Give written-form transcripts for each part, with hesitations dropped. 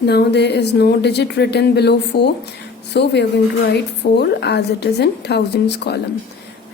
Now there is no digit written below 4, so we are going to write 4 as it is in thousands column.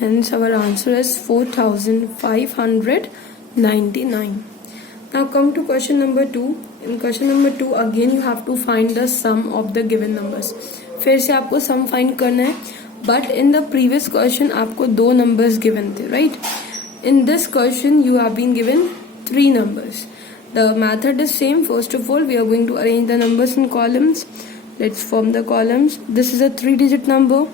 Hence our answer is 4599. Now come to question number 2. In question number 2 again you have to find the sum of the given numbers. फिर से आपको sum find करना है, but in the previous question आपको 2 numbers given थे, right? In this question you have been given 3 numbers. The method is same. First of all, we are going to arrange the numbers in columns. Let's form the columns. This is a 3-digit number,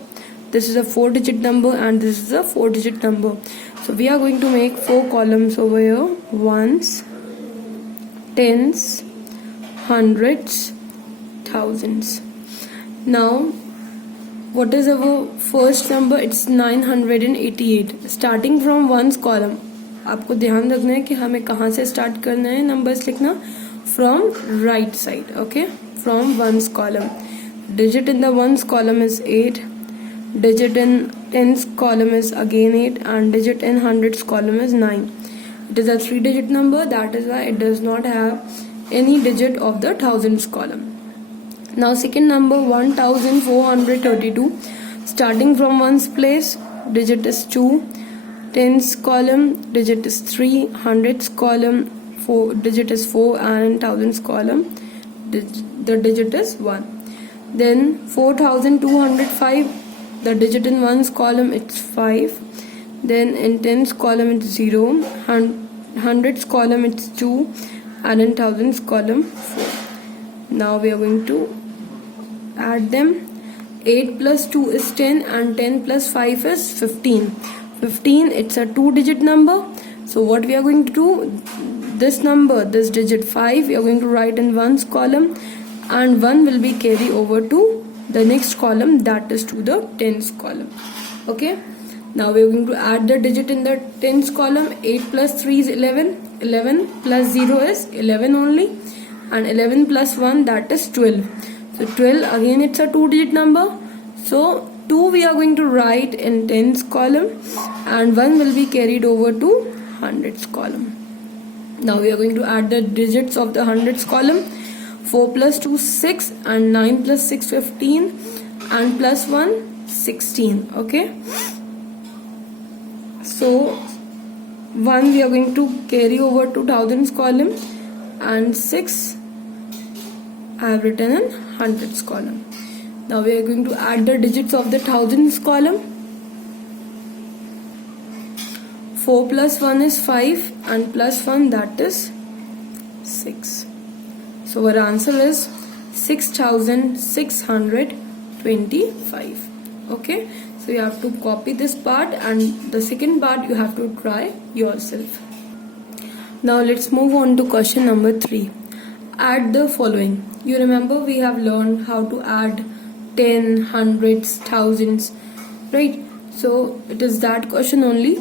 this is a 4-digit number, and this is a 4-digit number. So we are going to make 4 columns over here: ones, tens, hundreds, thousands. Now what is our first number? It's 988. Starting from ones column, आपको ध्यान रखना है कि हमें कहाँ से start करना है नंबर्स लिखना. From right side, okay, from ones column. Digit in the ones column is 8, digit in tens column is again 8, and digit in hundreds column is 9. It is a 3-digit number, that is why it does not have any digit of the thousands column. Now second number, 1432. Starting from ones place, digit is 2, tens column digit is 3, hundreds column digit is 4, and thousands column the digit is 1. Then 4205, the digit in ones column it's 5. Then in tens column it's 0, hundreds column it's 2, and in thousands column 4. Now we are going to add them. 8 plus 2 is 10, and 10 plus 5 is 15. 15, it's a 2-digit number. So what we are going to do, this number, this digit 5, we are going to write in ones column, and 1 will be carried over to the next column, that is to the tens column. Okay, now we are going to add the digit in the tens column. 8 plus 3 is 11, 11 plus 0 is 11 only, and 11 plus 1, that is 12. So 12, again it's a 2-digit number, so 2 we are going to write in tens column, and 1 will be carried over to hundreds column. Now we are going to add the digits of the hundreds column. 4 plus 2 6, and 9 plus 6 15, and plus 1 16. Okay, so 1 we are going to carry over to thousands column, and 6 I have written in hundreds column. Now we are going to add the digits of the thousands column. 4 plus 1 is 5, and plus 1, that is 6. So our answer is 6625. Okay, so you have to copy this part, and the second part you have to try yourself. Now let's move on to question number 3. Add the following. You remember we have learned how to add 10, hundreds, thousands, right? So it is that question only.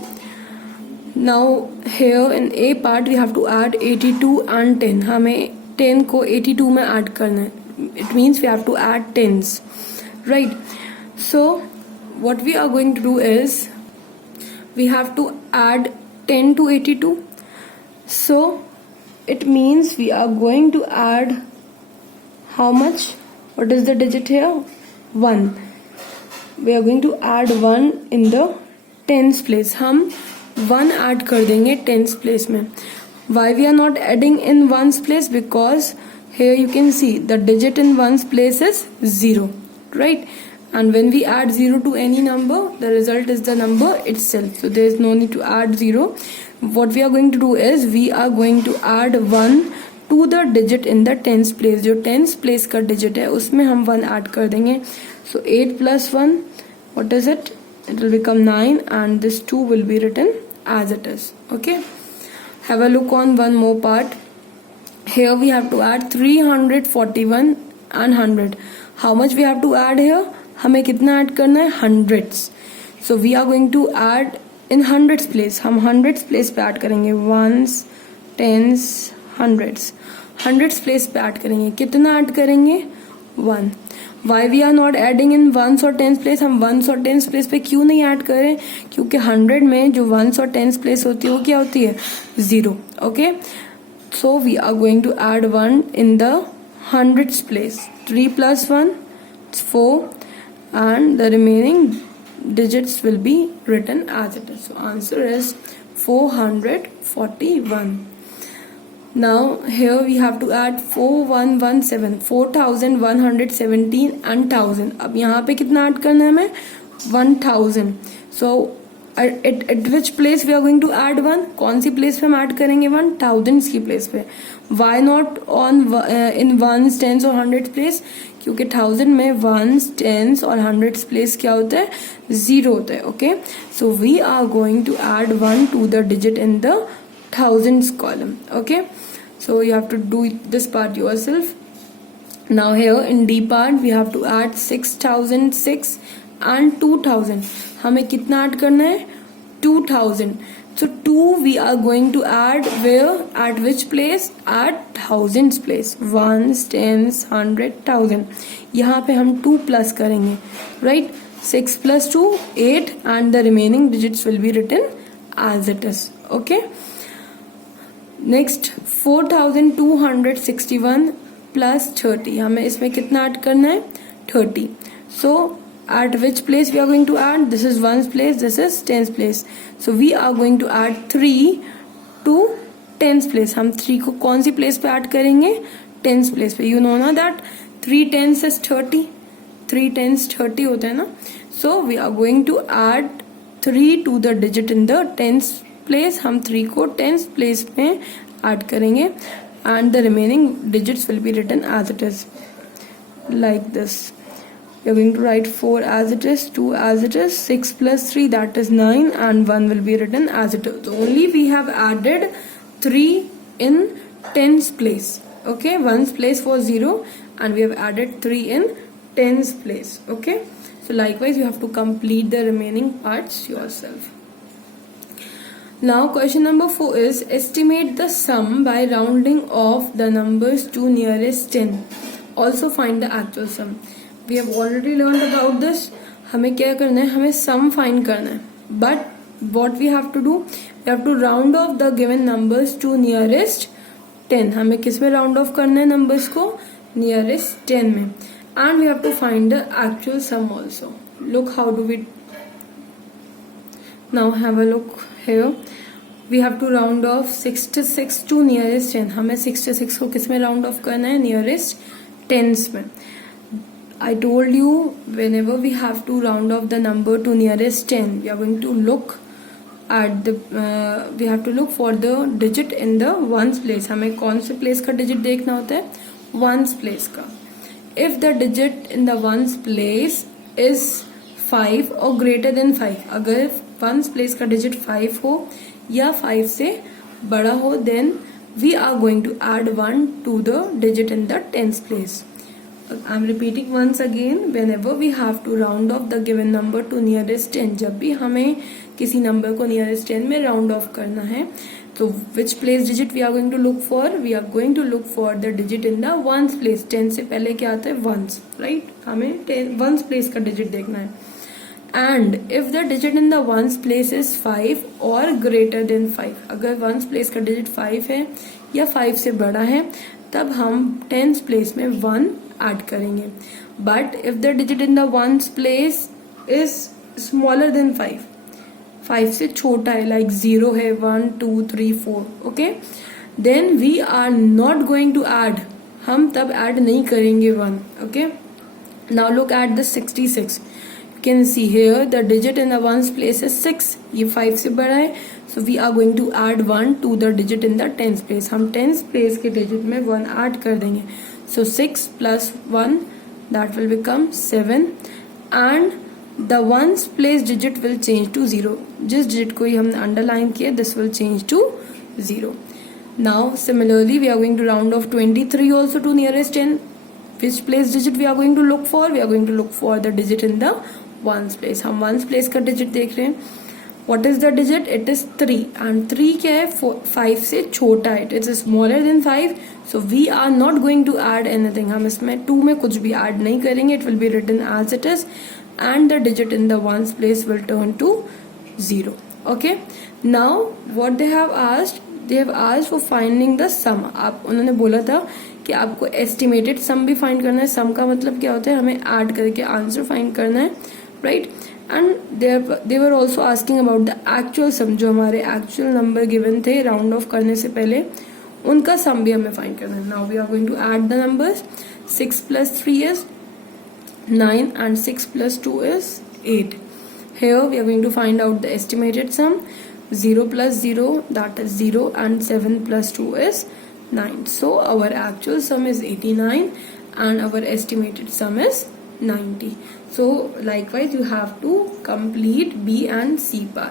Now here in A part we have to add 82 and 10. हमें 10 को 82 में add करना है. It means we have to add tens, right? So what we are going to do is we have to add 10 to 82. So it means we are going to add how much? What is the digit here? 1. We are going to add 1 in the tens place. हम 1 add कर देंगे tens place में. Why we are not adding in ones place? Because here you can see the digit in ones place is 0, right? And when we add 0 to any number, the result is the number itself. So there is no need to add 0. What we are going to do is we are going to add 1 to the digit in the tens place. जो tens place का digit है उसमें हम 1 add कर देंगे. So 8 plus 1, what is it? It will become 9, and this 2 will be written as it is. Okay, have a look on one more part. Here we have to add 341 and 100. How much we have to add here? हमें कितना add करना है? hundreds. So we are going to add in hundreds place. हम hundreds place पे add करेंगे. ones, tens, hundreds. hundreds place पे add करेंगे. कितना ऐड करेंगे? 1. Why we are not adding in ones और tens place? हम ones और tens place पे क्यों नहीं ऐड करें? क्योंकि 100 में जो ones और tens place होती है वो क्या होती है? 0. Okay, so we are going to add 1 in the hundreds place. 3 plus 1, it's 4, and the remaining digits will be written as it is. So answer is 441. Now here we have to add 4117, 4117 and 1000. अब यहाँ पे कितना add करना है हमें? 1000. So at which place we are going to add 1? कौन सी place पे हम ऐड करेंगे 1? thousands की प्लेस पे. Why not on in ones, tens और hundreds प्लेस? क्योंकि 1000 में ones, tens और hundreds प्लेस क्या होता है? 0 होता है. Okay, so we are going to add 1 to the digit in the thousands column. Okay, so you have to do this part yourself. Now here in D part we have to add 6006 and 2000. हमें कितना add करना है? 2000. So 2 we are going to add where? At which place? At thousands place. Ones, tens, 100, 1000. यहाँ पे हम 2 plus करेंगे, right? 6 plus 2, 8, and the remaining digits will be written as it is. Okay. Next 4261 plus 30. हमें इसमें कितना add करना है? 30. So at which place we are going to add? This is ones place, this is tens place. So we are going to add 3 to tens place. हम 3 को कौन सी place पे add करेंगे? tens place पे. You know ना that 3 tens is 30. 3 tens 30 होता है ना. So we are going to add 3 to the digit in the tens place. हम 3 को tens place पे ऐड करेंगे and the remaining digits will be written as it is, like this. We are going to write 4 as it is, 2 as it is, 6 plus 3 that is 9, and 1 will be written as it is. So only we have added 3 in tens place. Okay, ones place was 0 and we have added 3 in tens place. Okay, so likewise you have to complete the remaining parts yourself. Now question number 4 is estimate the sum by rounding off the numbers to nearest 10. Also find the actual sum. We have already learned about this. हमें क्या करना है? हमें sum find करना है. But what we have to do? We have to round off the given numbers to nearest 10. हमें किस में round off करना है numbers को? Nearest 10 में. And we have to find the actual sum also. Look how do we. Now have a look here. We have to round off 66 to nearest 10. हमें 66 को किस में round off करना है? Nearest tens में. I told you whenever we have to round off the number to nearest 10, we are going to look at the we have to look for the digit in the ones place. हमें कौन से place का digit देखना होता है? Ones place का. If the digit in the ones place is 5 or greater than 5, अगर ones place का digit 5 हो या 5 से बड़ा हो, then we are going to add 1 to the digit in the tens place. I'm repeating once again. Whenever we have to round off the given number to nearest 10, जब भी हमें किसी नंबर को nearest 10 में round off करना है, तो which place digit we are going to look for? We are going to look for the digit in the ones place. 10 से पहले क्या आता है? ones, right? हमें ones place का digit देखना है. And if the digit in the ones place is 5 or greater than 5, अगर ones place का digit 5 है या 5 से बड़ा है, तब हम tens place में 1 ऐड करेंगे. But if the digit in the ones place is smaller than 5, 5 से छोटा है, like 0 है, 1, 2, 3, 4, okay, then we are not going to add. हम तब ऐड नहीं करेंगे 1. Okay, now look at the 66. You can see here the digit in the ones place is 6. ये 5 से बड़ा है, so we are going to add 1 to the digit in the tens place. हम tens place के digit में 1 add कर देंगे. So 6 plus 1, that will become 7, and the ones place digit will change to 0. जिस digit को ही हमने underline किया, this will change to 0. Now similarly we are going to round off 23 also to nearest 10. Which place digit we are going to look for? We are going to look for the digit in the ones place. हम ones place का digit देख रहे हैं. What is the digit? It is 3, and 3 क्या है? 5 से छोटा है. It is smaller than 5. So we are not going to add anything. हम इसमें 2 में कुछ भी add नहीं करेंगे. It will be written as it is, and the digit in the ones place will turn to 0. Okay. Now what they have asked, they have asked for finding the sum. आप उन्होंने बोला था कि आपको estimated सम भी find करना है. सम का मतलब क्या होता है, हमें ऐड करके आंसर फाइंड करना है, right. And they were also asking about the actual sum, जो हमारे एक्चुअल नंबर गिवन थे राउंड ऑफ करने से पहले, उनका सम भी हमें फाइंड करना है. Now we are going to add the numbers. 6 plus 3 is 9 and 6 plus 2 is 8. Here we are going to find out the estimated sum. 0 plus 0, that is 0, and 7 plus 2 is 9. So our actual sum is 89 and our estimated sum is 90. So likewise you have to complete B and C part.